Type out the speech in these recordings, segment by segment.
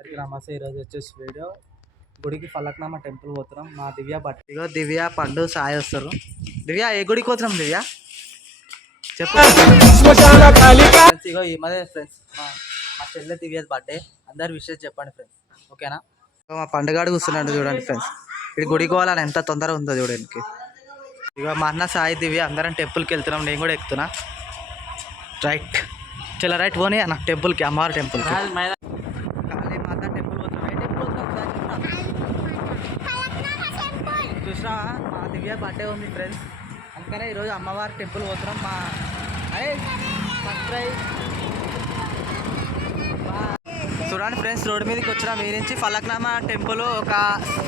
అందరికీ నమస్తే. ఈరోజు వచ్చేసి వీడియో గుడికి ఫలక్నామా టెంపుల్ పోతున్నాం. మా దివ్య బట్ ఇగో దివ్య పండు సాయి వస్తారు. దివ్య ఏ గుడికి పోతున్నాం దివ్య చెప్పు. ఇగో ఈ మధ్య ఫ్రెండ్స్ మా చెల్లె దివ్య బర్త్డే, అందరు విషెస్ చెప్పండి ఫ్రెండ్స్, ఓకేనా? మా పండుగాడు కూర్చున్నాడు చూడండి ఫ్రెండ్స్. ఇది గుడికి పోవాలని ఎంత తొందరగా ఉందో చూడడానికి. ఇక మా అన్న సాయి దివ్య అందరం టెంపుల్కి వెళ్తున్నాం. నేను కూడా ఎక్కుతున్నా. రైట్ చలో రైట్ పోనీ అన్న టెంపుల్కి, అమ్మవారి టెంపుల్కి. కాళీమాత టెంపుల్ పోతున్నాం. ఏ టెంపుల్ పోతున్నాం చూసినా? మా దివ్య బర్త్డే ఉంది ఫ్రెండ్స్, అందుకనే ఈరోజు అమ్మవారి టెంపుల్ పోతున్నాం. మా చూడండి ఫ్రెండ్స్, రోడ్డు మీదకి వచ్చిన మీ నుంచి ఫలక్నామా టెంపుల్ ఒక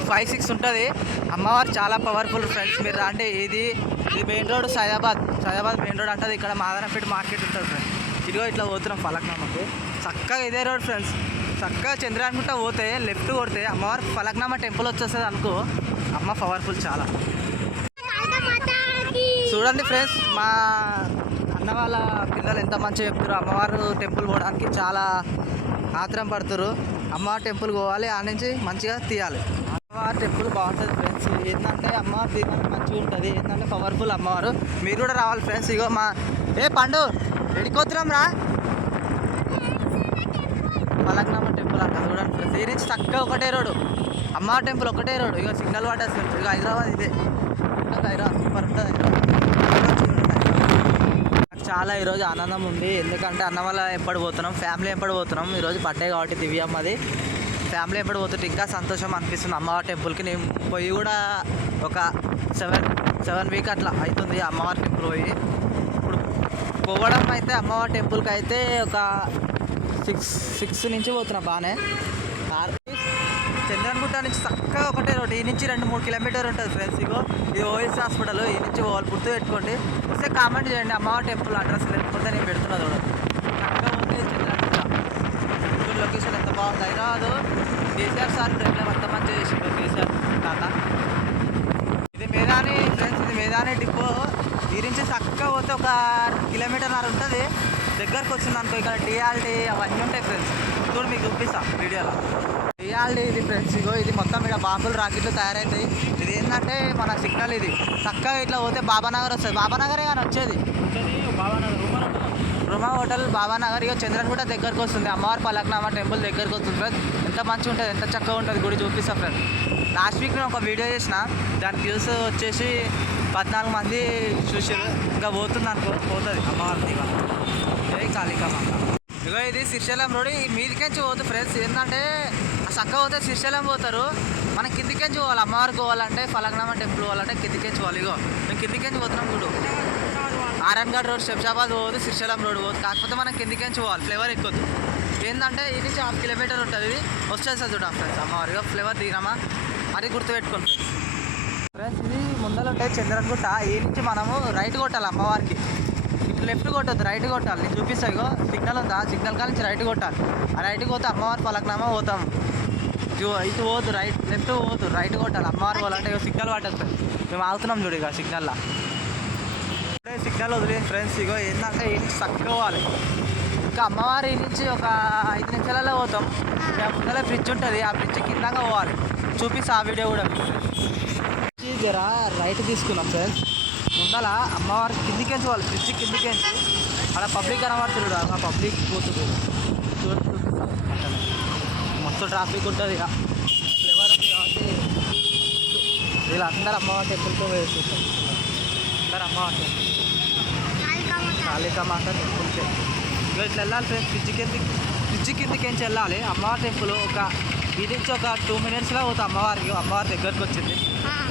5-6 ఉంటుంది. అమ్మవారు చాలా పవర్ఫుల్ ఫ్రెండ్స్. మీరు అంటే ఇది main road, Saidabad main road అంటుంది. ఇక్కడ మాదనపేట మార్కెట్ ఉంటుంది ఫ్రెండ్స్. ఇదిగో ఇట్లా పోతున్నాం ఫలక్నామాకి. చక్కగా ఇదే రోడ్ ఫ్రెండ్స్. చక్కగా చంద్ర అనుకుంటా పోతే లెఫ్ట్ కొడితే అమ్మవారు ఫలక్నామా టెంపుల్ వచ్చేస్తుంది అనుకో. అమ్మ పవర్ఫుల్ చాలా. చూడండి ఫ్రెండ్స్, మా అన్న వాళ్ళ పిల్లలు ఎంత మంచిగా చెప్తారు. అమ్మవారు టెంపుల్ పోవడానికి చాలా ఆత్రం పడుతురు. అమ్మవారి టెంపుల్ పోవాలి, ఆ నుంచి మంచిగా తీయాలి. అమ్మవారి టెంపుల్ బాగుంటుంది ఫ్రెండ్స్. ఏంటంటే అమ్మవారి దీపాన్ని మంచిగా ఉంటుంది. ఏంటంటే పవర్ఫుల్ అమ్మవారు. మీరు కూడా రావాలి ఫ్రెండ్స్. ఇగో మా పండు ఎడికొత్తున్నాం రా ఫలక్నామా టెంపుల్ అంట. చూడండి ఫ్రెండ్స్, ఈ నుంచి చక్కగా ఒకటే రోడ్డు, అమ్మవారి టెంపుల్ ఒకటే రోడ్డు. ఇక సిగ్నల్ పట్టేసి ఫ్రెండ్స్. ఇక హైదరాబాద్ ఇదే హైదరాబాద్ సూపర్ ఉంటుంది. నాకు చాలా ఈరోజు ఆనందం ఉంది. ఎందుకంటే అన్న వల్ల ఎప్పుడు పోతున్నాం, ఫ్యామిలీ ఎప్పుడు పోతున్నాం. ఈరోజు బర్త్డే కాబట్టి దివ్యమ్మది, ఫ్యామిలీ ఎప్పుడు పోతుంటే ఇంకా సంతోషం అనిపిస్తుంది. అమ్మవారి టెంపుల్కి నేను పోయి కూడా ఒక 7 వీక్ అట్లా అవుతుంది అమ్మవారి టెంపుల్ పోయి. ఇప్పుడు పోవడం అయితే అమ్మవారి టెంపుల్కి అయితే ఒక 6 నుంచి పోతున్నాం బాగానే. చంద్రన్గుట్ట నుంచి చక్కగా ఒకటే రోడ్. ఈ నుంచి 2-3 కిలోమీటర్ ఉంటుంది ఫ్రెండ్స్. ఇగో ఇది ఓఎస్ హాస్పిటల్. ఈ నుంచి పోవాలి. గుర్తు పెట్టుకోండి. వస్తే కామెంట్ చేయండి అమ్మవారి టెంపుల్ అడ్రస్, లేకపోతే నేను పెడుతున్నా చూడండి. చక్కగా ఉంది చంద్రన్గుట్ట. లొకేషన్ ఎంత బాగుంది. హైదరాబాద్ కేసీఆర్ సార్ ఎట్లా అంత మంచిగా చేసిండు కేసీఆర్ తాత. ఇది మేదాని ఫ్రెండ్స్, ఇది మేదాని డిపో. ఈ నుంచి చక్కగా పోతే ఒక 1.5 కిలోమీటర్ ఉంటుంది. దగ్గరకు వచ్చింది అనుకో, ఇక్కడ టీఆర్డీ అవన్నీ ఉంటాయి ఫ్రెండ్స్. చూడు మీకు చూపిస్తా వీడియోలో. టీఆర్డీ ఇది ఫ్రెండ్స్. ఇగో ఇది మొత్తం ఇక్కడ బాంబులు రాకెట్లు తయారవుతాయి. ఇది ఏంటంటే మన సిగ్నల్. ఇది చక్కగా ఇట్లా పోతే బాబానగర్ వస్తుంది. బాబానగరే కానీ వచ్చేది రుమా హోటల్ బాబానగర్. ఇక చంద్రన్ కూడా దగ్గరకు వస్తుంది. అమ్మవారి ఫలక్నామా టెంపుల్ దగ్గరకు వస్తుంది ఫ్రెండ్స్. ఎంత మంచిగా ఉంటుంది, ఎంత చక్కగా ఉంటుంది గుడి. చూపిస్తా ఫ్రెండ్స్. లాస్ట్ వీక్ నేను ఒక వీడియో చేసిన, దాని వ్యూస్ వచ్చేసి 14 మంది చూసారు. ఇంకా పోతుంది అనుకో, పోతుంది అమ్మవారి కాళికామాత. ఇగో ఇది శ్రీశైలం రోడ్. ఈ మీదికెంచి పోతుంది ఫ్రెండ్స్. ఏంటంటే చక్కగా పోతే శ్రీశైలం పోతారు. మనం కిందికెంచి పోవాలి. అమ్మవారికి పోవాలంటే ఫలక్నామా టెంపుల్ పోవాలంటే కిందికెంచి పోవాలి. ఇగో మేము కిందికెంచి పోతున్నాం చూడు. ఆర్ఎన్గఢ్ రోడ్, శంషాబాద్ పోదు, శ్రీశైలం రోడ్ పోదు. కాకపోతే మనం కిందికెంచి పోవాలి. ఫ్లేవర్ ఎక్కువద్దు. ఏంటంటే ఇది నుంచి 1/2 కిలోమీటర్ ఉంటుంది. ఇది వచ్చేస్తుంది చూడండి ఫ్రెండ్స్ అమ్మవారి. ఇగో ఫ్లేవర్ దిగినామా అది గుర్తుపెట్టుకోండి ఫ్రెండ్స్. ఇది ముందర ఉంటాయి చంద్రన్గుట్ట. ఈ నుంచి మనము రైట్ కొట్టాలి అమ్మవారికి. ఇటు లెఫ్ట్ కొట్టద్దు, రైట్ కొట్టాలి. నేను చూపిస్తాను. ఇగో సిగ్నల్ ఉందా, సిగ్నల్ కాడ నుంచి రైట్ కొట్టాలి. ఆ రైట్కి పోతే అమ్మవారి ఫలక్నామా పోతాం. ఇటు పోదు, రైట్ లెఫ్ట్ పోదు, రైట్ కొట్టాలి. అమ్మవారు పోవాలంటే ఇక సిగ్నల్ పట్టదు. మేము ఆగుతున్నాం చూడు ఇక సిగ్నల్లో. ఇప్పుడే సిగ్నల్ వదిలేదు ఫ్రెండ్స్. ఇగో ఏంటంటే ఈ నుంచి చక్కగా పోవాలి. ఇంకా అమ్మవారి నుంచి ఒక 5 నిమిషాలలో పోతాం. ముందర బ్రిడ్జ్ ఉంటుంది, ఆ బ్రిడ్జ్ కిందగా పోవాలి. చూపిస్తా ఆ వీడియో కూడా. జర రైట్ తీసుకున్నాం ఫ్రెండ్స్. ముందల అమ్మవారి కిందికెంచి పోవాలి, బ్రిడ్జ్ కిందికెంచి. అక్కడ పబ్లిక్ కనబడుతుంది, ఆ పబ్లిక్ పోతుంది. మస్తు ట్రాఫిక్ ఉంటుంది. ఇక ఫ్లేవర్ ఉంది కాబట్టి వీళ్ళందరూ అమ్మవారి టెంపుల్తో వేసుకుంటారు. అందరు అమ్మవారి టెంపుల్, కాళికామాత టెంపుల్కే. ఇక ఇట్లా వెళ్ళాలి ఫ్రెండ్స్. బ్రిడ్జ్ కిందికెంచి వెళ్ళాలి అమ్మవారి టెంపుల్. ఇది నుంచి ఒక 2 మినిట్స్లో పోతాం అమ్మవారికి. అమ్మవారి దగ్గరకు వచ్చింది,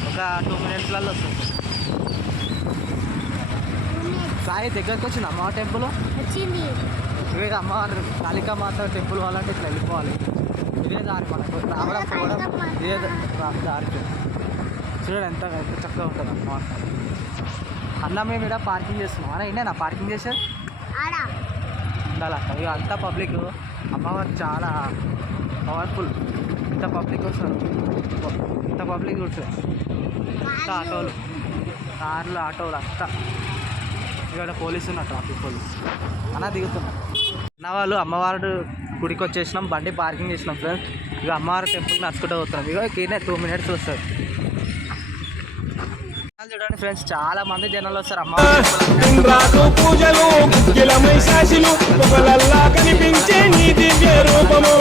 ఒక 2 మినిట్స్లలో వస్తుంది. సాయి దగ్గరకు వచ్చింది అమ్మవారి టెంపుల్ వచ్చింది. ఇవే అమ్మవారి కాళికామాత టెంపుల్ వాళ్ళంటే ఇట్లా వెళ్ళిపోవాలి. ఇదే దారి మనకు రావడం పోవడం, ఇదే దారి. చూడండి ఎంత చక్కగా ఉంటుంది అమ్మవారి. అన్న మేము ఇక్కడ పార్కింగ్ చేస్తున్నాం. అన్న ఇన్నేనా పార్కింగ్ చేసేది ఉండాలి. ఇక అంతా పబ్లిక్. అమ్మవారు చాలా పవర్ఫుల్. ఇంత పబ్లిక్ వస్తారు, ఇంత పబ్లిక్ ఉంటుంది. అంతా ఆటోలు, కార్లు, ఆటోలు అంతా. ఇక్కడ పోలీసు ఉన్నారు, ట్రాఫిక్ పోలీసు. అన్న దిగుతున్నా. అన్న వాళ్ళు అమ్మవారు గుడికి వచ్చేసినాం, బండి పార్కింగ్ చేసినాం ఫ్రెండ్స్. ఇక అమ్మవారి టెంపుల్ నడుచుకుంటూ పోతున్నాం. ఇక కీనే 2 minutes వస్తుంది. చూడండి ఫ్రెండ్స్, చాలా మంది జనాలు వస్తారు అమ్మవారి పూజలు కనిపించే నీ దివ్య రూపము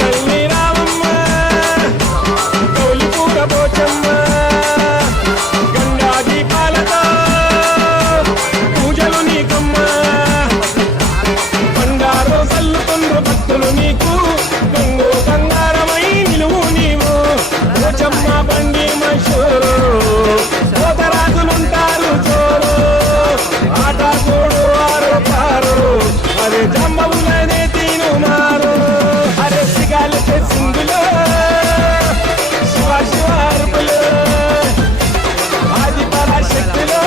తల్లి రామమ్మ గౌలిపూర పోచమ్మ గంగా దీపాలతో పూజలు నీకమ్మ బంగారు సల్లుతుండ్రు భక్తులు నీకు గంగు బంగారమై నిలువు నీవు పోచమ్మ బండి మషూరు పోతరాజులుంటారు చోరు ఆట చూడు ఆరు పారు అరే జమ్మవులనే తీను మారు అరే సిగాలు సింగులు శివ శివార్పులు ఆది పరాశక్తులు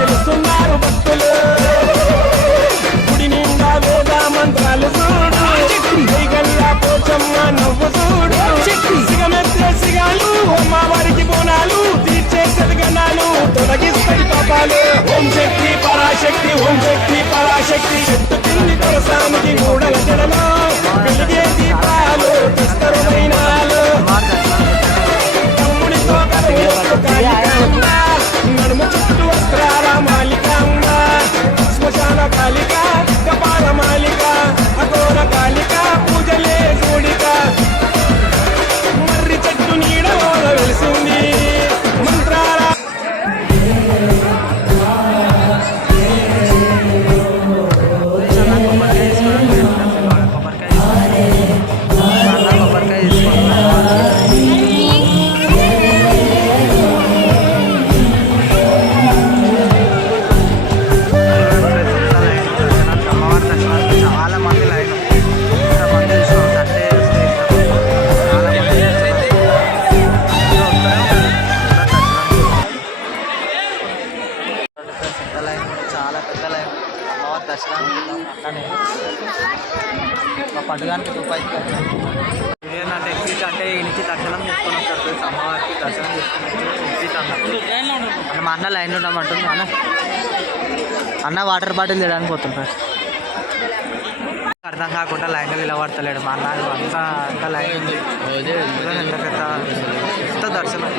తెలుస్తున్నారు భక్తులు గుడి నిండా వేద మంత్రాలు చూడు గల్లా పోచమ్మ నవ్వు చూడు సిగమెత్తే సిగాలు అమ్మవారికి బోనాలు తీర్చే సద్గణాలు తొలగిస్తాయి పాపాలు. ఓం శక్తి పరాశక్తి ఓం శక్తి పరాశక్తి చెట్టు కింది దొరసానికి మూడల జడలో వెలిగే దీపాలు తెస్తరు వైనాలు తమ్ముడితో కాళికాంబ నడుము చుట్టూ వస్త్రాల మాలికాంబ శ్మశాన కాళిక కపాల మాలిక అఘోర కాళిక పూజలే చూడిక మర్రి చెట్టు నీడలో వెలిసింది మంత్రాల చాలా మంది లైన్ ఎంతమంది సండే పెద్ద లైన్, చాలా పెద్ద లైన్ అమ్మవారి దర్శనానికి అట్లానే మా పండుగానికి రూపాయికి ఏంటంటే ఎగ్జిట్ అంటే ఇంటికి దర్శనం చేసుకొని వస్తారు ఫ్రెండ్స్. అమ్మవారికి దర్శనం చేసుకుని ఎగ్జిట్ అన్న మా అన్న లైన్ ఉండమంటుంది. అన్న వాటర్ బాటిల్ తీయడానికి పోతుంది ఫ్రెండ్స్. అర్థం కాకుండా లైన్లో నిలబడతలేడు మా అన్న. అంతా లైన్ ఉంది, ఎంత పెద్ద దర్శనం.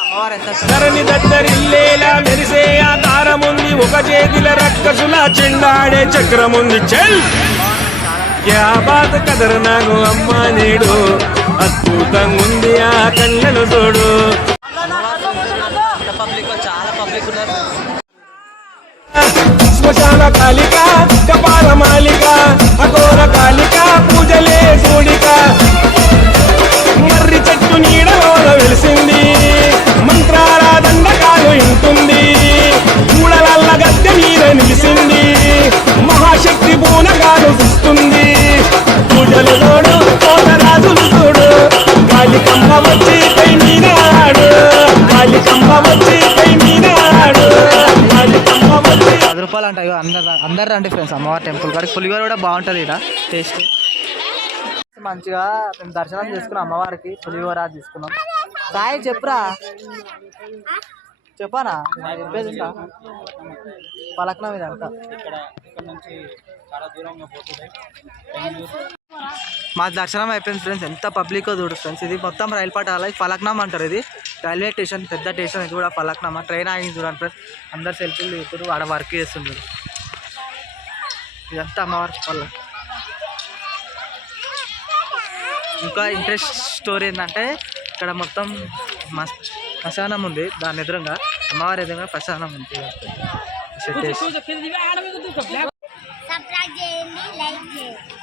అమ్మవారు ఎంత ధరణి దద్దరిల్లేలా మెరిసే ఆకారముంది ఒక చేతిల రక్కసుల చెండాడే చక్రముంది చెల్ క్యా బాత్ కదరు నాకు అమ్మ నేడు అద్భుతంగా ఉంది ఆ కళ్ళను చూడు. పబ్లిక్ చాలా పబ్లిక్ ఉన్నారు. శ్మశాన కాళిక కపాల మాలిక అఘోర కాళిక పూజలే చూడిక మర్రి చెట్టు నీడలో వెలిసింది మంత్రాల దండకాలు ఇంటుంది కూడలల్ల గద్దె మీద నిలిసింది మహాశక్తి పూనగాలు చూస్తుంది పూజలు చూడు కోటరాజులు చూడు కాళికమ్మ వచ్చి పై మీద ఆడు కాళికమ్మ వచ్చి పై మీద ఆడు కాళికమ్మ వచ్చి. 10 రూపాయలు అంట. అందరు రండి ఫ్రెండ్స్ అమ్మవారి టెంపుల్ కాడికి. పులిహోర కూడా బాగుంటుంది ఇక్కడ టేస్ట్. మంచిగా మేము దర్శనం చేసుకున్నాం అమ్మవారికి. పులిహోర తీసుకున్నాం. సాయి చెప్పురా, చెప్పానా చెప్పేది పలక్నం ఇదంతా. మా దర్శనం అయిపోయింది ఫ్రెండ్స్. ఎంత పబ్లిక్ చూడు ఫ్రెండ్స్. ఇది మొత్తం రైలు పట్టాల ఫలక్నామా అంటారు. ఇది రైల్వే స్టేషన్, పెద్ద స్టేషన్. ఇది కూడా ఫలక్నామా. ట్రైన్ ఆగింది చూడండి ఫ్రెండ్స్. అందరు సెల్ఫీలు ఇప్పుడు ఆడ వర్క్ చేస్తుంటారు. ఇదంతా అమ్మవారి వల్ల. ఇంకా ఇంట్రెస్ట్ స్టోరీ ఏంటంటే ఇక్కడ మొత్తం శ్మశానం ఉంది. దాని ఎదురుగా అమ్మవారి ఎదురుగా శ్మశానం ఉంది. సబ్స్క్రైబ్ చేయండి, లైక్ చేయండి.